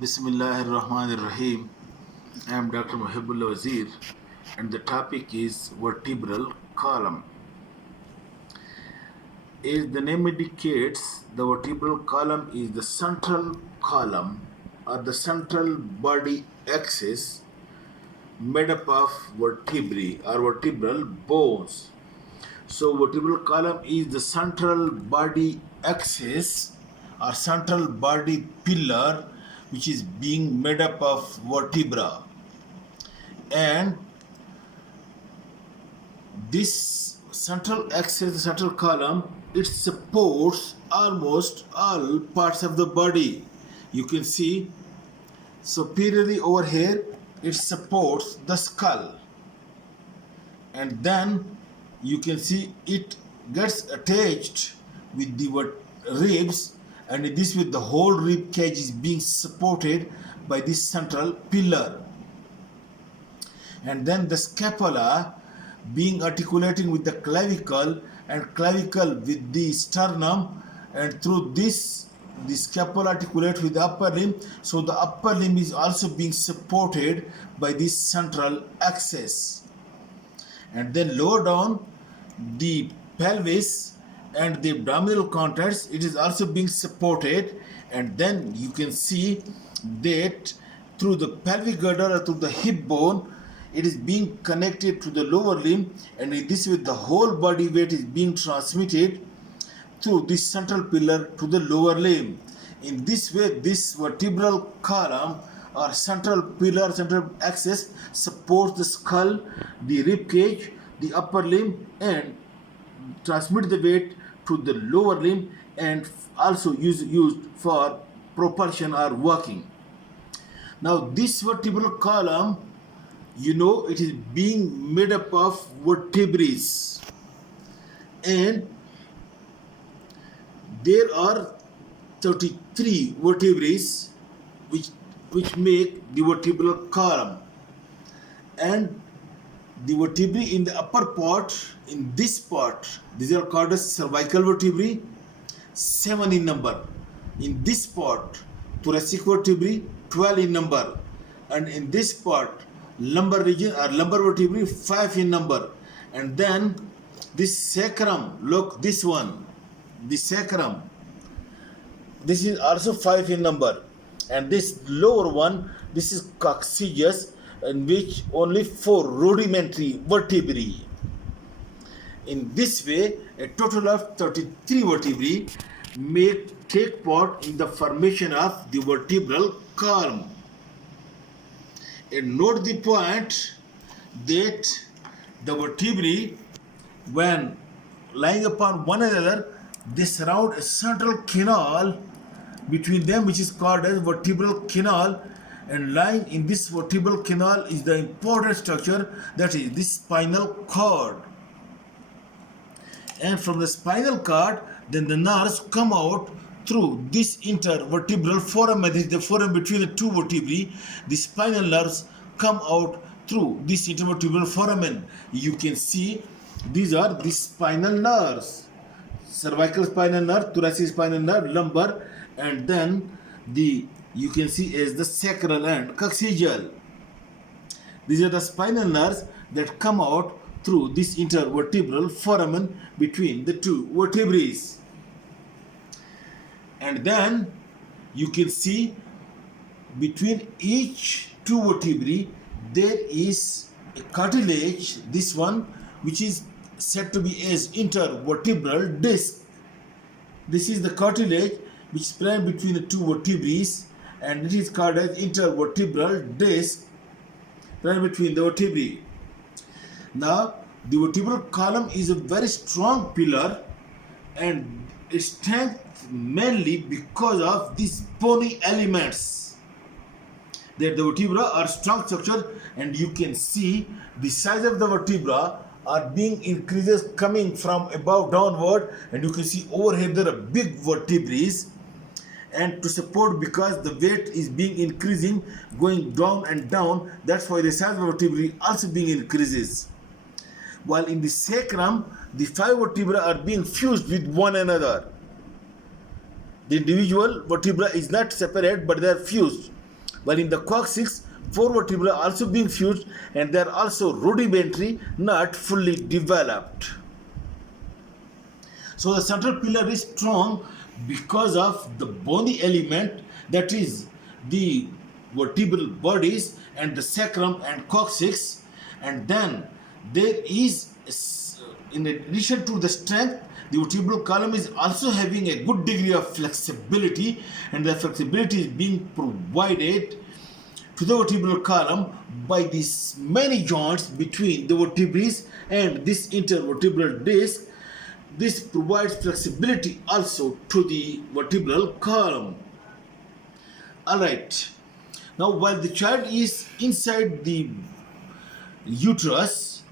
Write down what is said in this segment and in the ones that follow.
Bismillahirrahmanirrahim. I am Dr. Muhibbullah Wazir, and the topic is vertebral column. As the name indicates, the vertebral column is the central column or the central body axis made up of vertebrae or vertebral bones. So, vertebral column is the central body axis or central body pillar which is being made up of vertebra, and this central axis, the central column, it supports almost all parts of the body. You can see superiorly over here, it supports the skull, and then you can see it gets attached with the ribs, and this with the whole rib cage is being supported by this central pillar, and then the scapula being articulating with the clavicle, and clavicle with the sternum, and through this the scapula articulates with the upper limb, so the upper limb is also being supported by this central axis. And then lower down, the pelvis and the abdominal contents, it is also being supported, and then you can see that through the pelvic girdle or through the hip bone, it is being connected to the lower limb, and this with the whole body weight is being transmitted through this central pillar to the lower limb. In this way, this vertebral column or central pillar, central axis supports the skull, the rib cage, the upper limb, and transmit the weight to the lower limb, and also used for propulsion or walking. Now this vertebral column, it is being made up of vertebrae, and there are 33 vertebrae which make the vertebral column, and the vertebrae in the upper part, in this part, these are called as cervical vertebrae, 7 in number. In this part, thoracic vertebrae, 12 in number, and in this part, lumbar region or lumbar vertebrae, 5 in number. And then this sacrum, look, this one, the sacrum, this is also 5 in number, and this lower one, this is coccygeus, in which only 4 rudimentary vertebrae. In this way, a total of 33 vertebrae may take part in the formation of the vertebral column. And note the point that the vertebrae, when lying upon one another, they surround a central canal between them, which is called as vertebral canal, and lying in this vertebral canal is the important structure, that is the spinal cord. And from the spinal cord, then the nerves come out through this intervertebral foramen, that is the foramen between the two vertebrae. The spinal nerves come out through this intervertebral foramen. You can see these are the spinal nerves: cervical spinal nerve, thoracic spinal nerve, lumbar, and then you can see as the sacral and coccygeal. These are the spinal nerves that come out through this intervertebral foramen between the two vertebrae. And then you can see between each two vertebrae there is a cartilage, this one, which is said to be as intervertebral disc. This is the cartilage which is present between the two vertebrae, and it is called as intervertebral disc present between the vertebrae. Now, the vertebral column is a very strong pillar, and its strength mainly because of these bony elements. That the vertebra are strong structure, and you can see the size of the vertebra are being increases coming from above downward, and you can see over here there are big vertebrae, and to support, because the weight is being increasing, going down and down, that's why the size of the vertebrae also being increases. While in the sacrum, the 5 vertebrae are being fused with one another. The individual vertebra is not separate, but they are fused. while in the coccyx, 4 vertebrae are also being fused and they are also rudimentary, not fully developed. So the central pillar is strong because of the bony element, that is the vertebral bodies and the sacrum and coccyx. And then there is, in addition to the strength, the vertebral column is also having a good degree of flexibility, and the flexibility is being provided to the vertebral column by these many joints between the vertebrae and this intervertebral disc. This provides flexibility also to the vertebral column. Alright, now while the child is inside the uterus,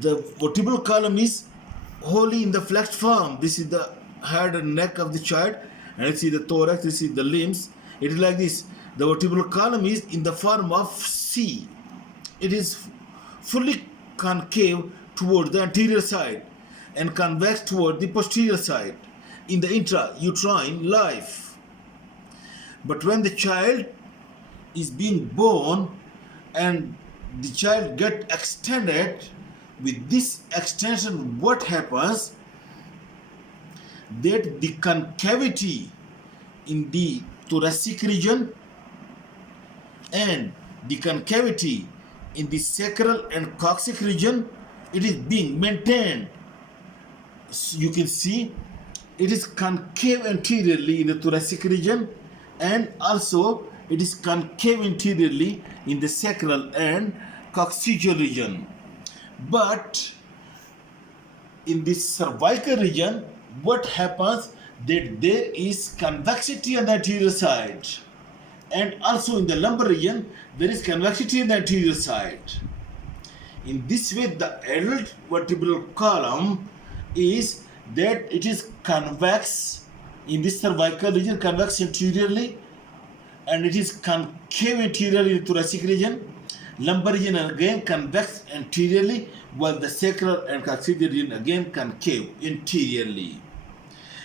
the vertebral column is wholly in the flexed form. This is the head and neck of the child, and you see the thorax, this is the limbs. It is like this. The vertebral column is in the form of C. It is fully concave toward the anterior side and convex toward the posterior side in the intrauterine life. But when the child is being born and the child get extended, with this extension what happens, that the concavity in the thoracic region and the concavity in the sacral and coccyx region, it is being maintained. So you can see it is concave anteriorly in the thoracic region, and also it is concave anteriorly in the sacral and coccygeal region. But in the cervical region, what happens, that there is convexity on the anterior side, and also in the lumbar region there is convexity on the anterior side. In this way, the adult vertebral column is that it is convex in this cervical region, convex anteriorly, and it is concave anteriorly in the thoracic region. Lumbar region again convex anteriorly, while the sacral and coccygeal region again concave anteriorly.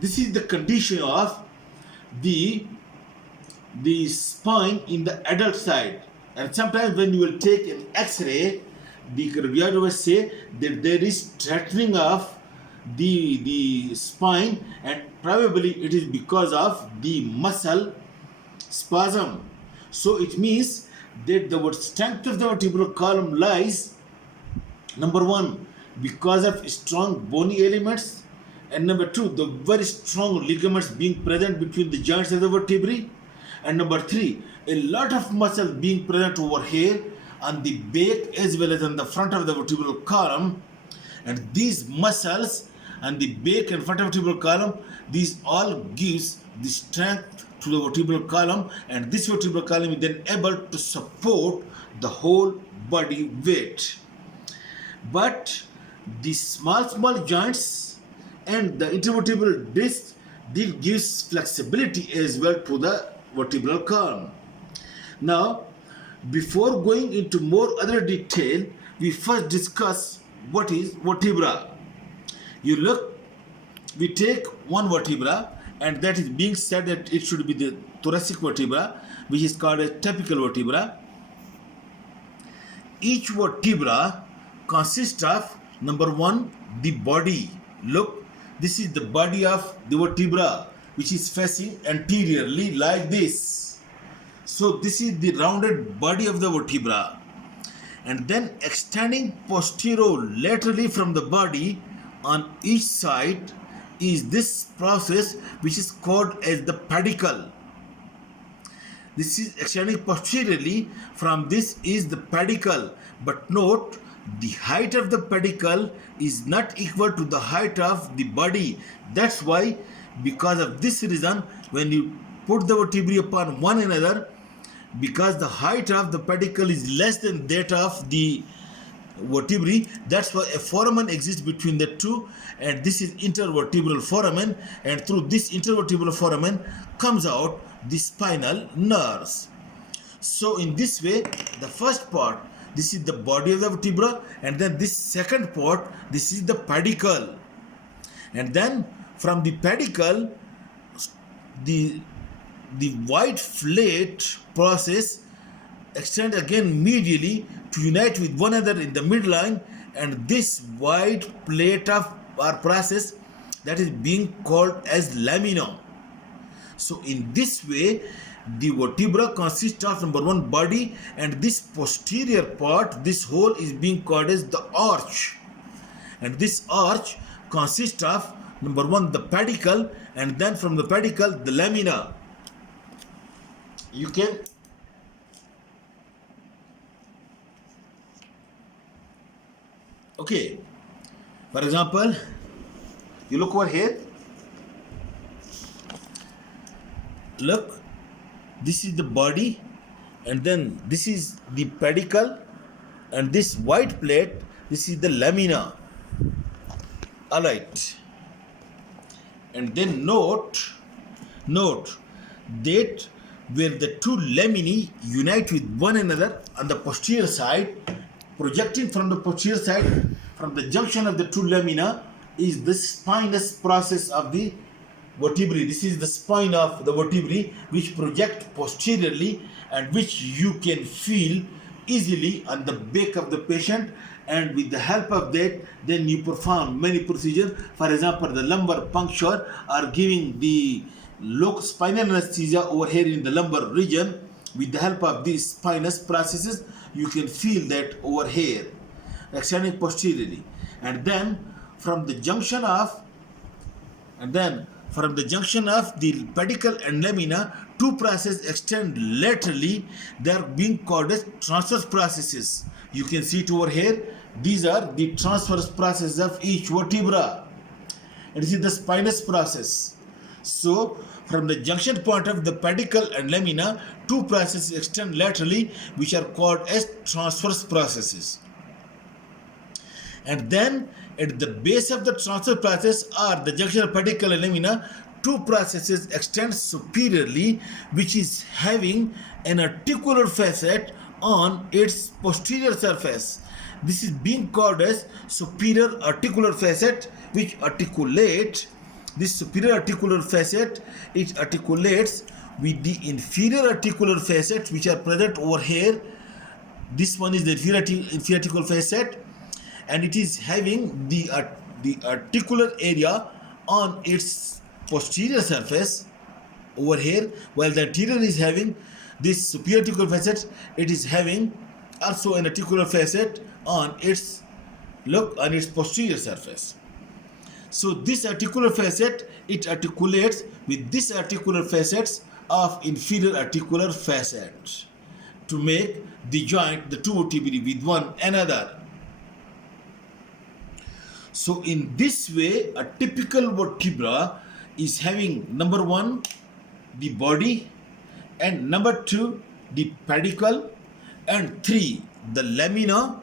This is the condition of the spine in the adult side. And sometimes when you will take an X-ray, the radiologist will say that there is straightening of the spine, and probably it is because of the muscle spasm. So it means that the strength of the vertebral column lies, number one, because of strong bony elements, and number two, the very strong ligaments being present between the joints of the vertebrae, and number three, a lot of muscle being present over here on the back as well as on the front of the vertebral column. And these muscles on the back and front of the vertebral column, these all gives the strength to the vertebral column, and this vertebral column is then able to support the whole body weight. But the small joints and the intervertebral disc, this gives flexibility as well to the vertebral column. Now, before going into more other detail, we first discuss what is vertebra. You look, we take one vertebra, and that is being said that it should be the thoracic vertebra, which is called a typical vertebra. Each vertebra consists of, number one, the body. Look, this is the body of the vertebra, which is facing anteriorly like this. So this is the rounded body of the vertebra. And then extending posterolaterally from the body on each side is this process which is called as the pedicle. This is extending posteriorly from this is the pedicle. But note, the height of the pedicle is not equal to the height of the body. That's why, because of this reason, when you put the vertebrae upon one another, because the height of the pedicle is less than that of the vertebrae, that's why a foramen exists between the two, and this is intervertebral foramen, and through this intervertebral foramen comes out the spinal nerves. So in this way, the first part, this is the body of the vertebra, and then this second part, this is the pedicle, and then from the pedicle, the the white plate process extend again medially to unite with one another in the midline, and this white plate of or process that is being called as lamina. So in this way, the vertebra consists of number one body, and this posterior part, this whole is being called as the arch, and this arch consists of number one the pedicle, and then from the pedicle the lamina. You can okay, for example, you look over here, look, this is the body, and then this is the pedicle, and this white plate, this is the lamina. All right, and then note that where the two laminae unite with one another on the posterior side, projecting from the posterior side, from the junction of the two lamina is the spinous process of the vertebrae. This is the spine of the vertebrae which project posteriorly and which you can feel easily on the back of the patient, and with the help of that then you perform many procedures. For example, the lumbar puncture or giving the local spinal anesthesia over here in the lumbar region. With the help of these spinous processes you can feel that over here extending posteriorly, and then from the junction of the pedicle and lamina, two processes extend laterally. They are being called as transverse processes. You can see it over here. These are the transverse processes of each vertebra, and this is the spinous process. So from the junction point of the pedicle and lamina, two processes extend laterally, which are called as transverse processes. And then at the base of the transverse process or the junction of pedicle and lamina, two processes extend superiorly, which is having an articular facet on its posterior surface. This is being called as superior articular facet, which articulate this superior articular facet. It articulates with the inferior articular facet, which are present over here. This one is the inferior articular facet, and it is having the articular area on its posterior surface over here, while the anterior is having this superior articular facet. It is having also an articular facet on its posterior surface. So this articular facet, it articulates with this articular facets of inferior articular facet to make the joint, the two vertebrae with one another. So in this way, a typical vertebra is having number one the body, and number two the pedicle, and three the lamina.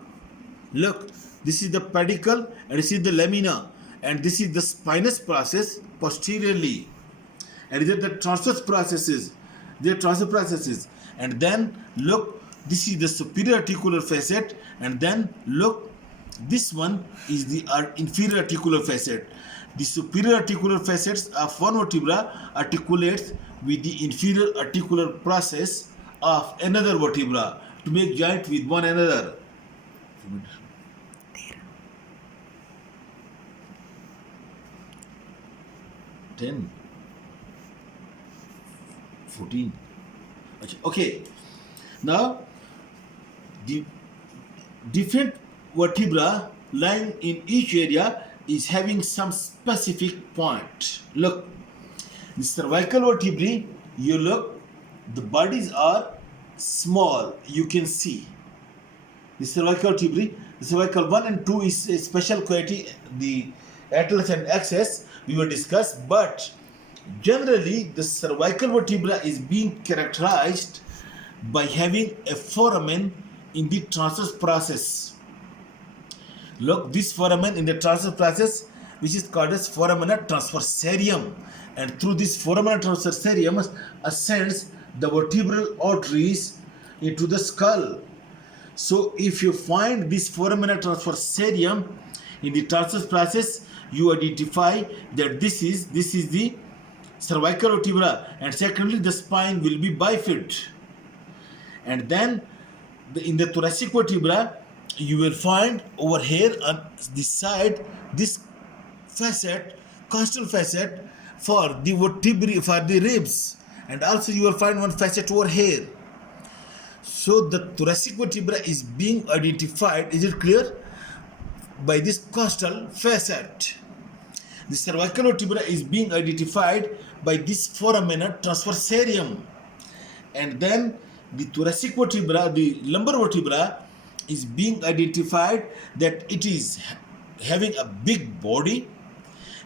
Look, this is the pedicle and this is the lamina, and this is the spinous process posteriorly, and these are the transverse processes. They are transverse processes. And then look, this is the superior articular facet, and then look, this one is the inferior articular facet. The superior articular facets of one vertebra articulates with the inferior articular process of another vertebra to make joint with one another. 10, 14. Okay. Now, the different vertebra lying in each area is having some specific point. Look, the cervical vertebrae, you look, the bodies are small, you can see. The cervical vertebrae, the cervical 1 and 2 is a special quality, the atlas and axis we will discuss, but generally the cervical vertebra is being characterized by having a foramen in the transverse process. Look, this foramen in the transverse process, which is called as foramina transversarium, and through this foramina transversarium ascends the vertebral arteries into the skull. So if you find this foramina transversarium in the transverse process, you identify that this is the cervical vertebra, and secondly the spine will be bifid. And then in the thoracic vertebra you will find over here on this side this facet, costal facet for the vertebrae, for the ribs, and also you will find one facet over here. So the thoracic vertebra is being identified, is it clear, by this costal facet. The cervical vertebra is being identified by this foramen transversarium, and then the thoracic vertebra, the lumbar vertebra, is being identified that it is having a big body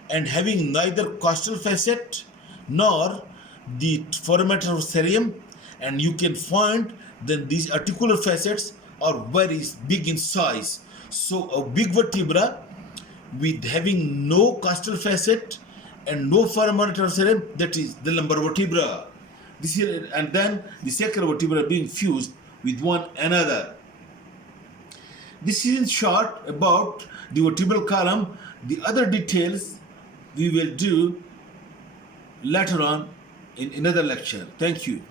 and having neither costal facet nor the foramen transversarium, and you can find that these articular facets are very big in size. So a big vertebra with having no costal facet and no foramen transversarium, that is the lumbar vertebra. This is, and then the sacral vertebra being fused with one another. This is in short about the vertebral column. The other details we will do later on in another lecture. Thank you.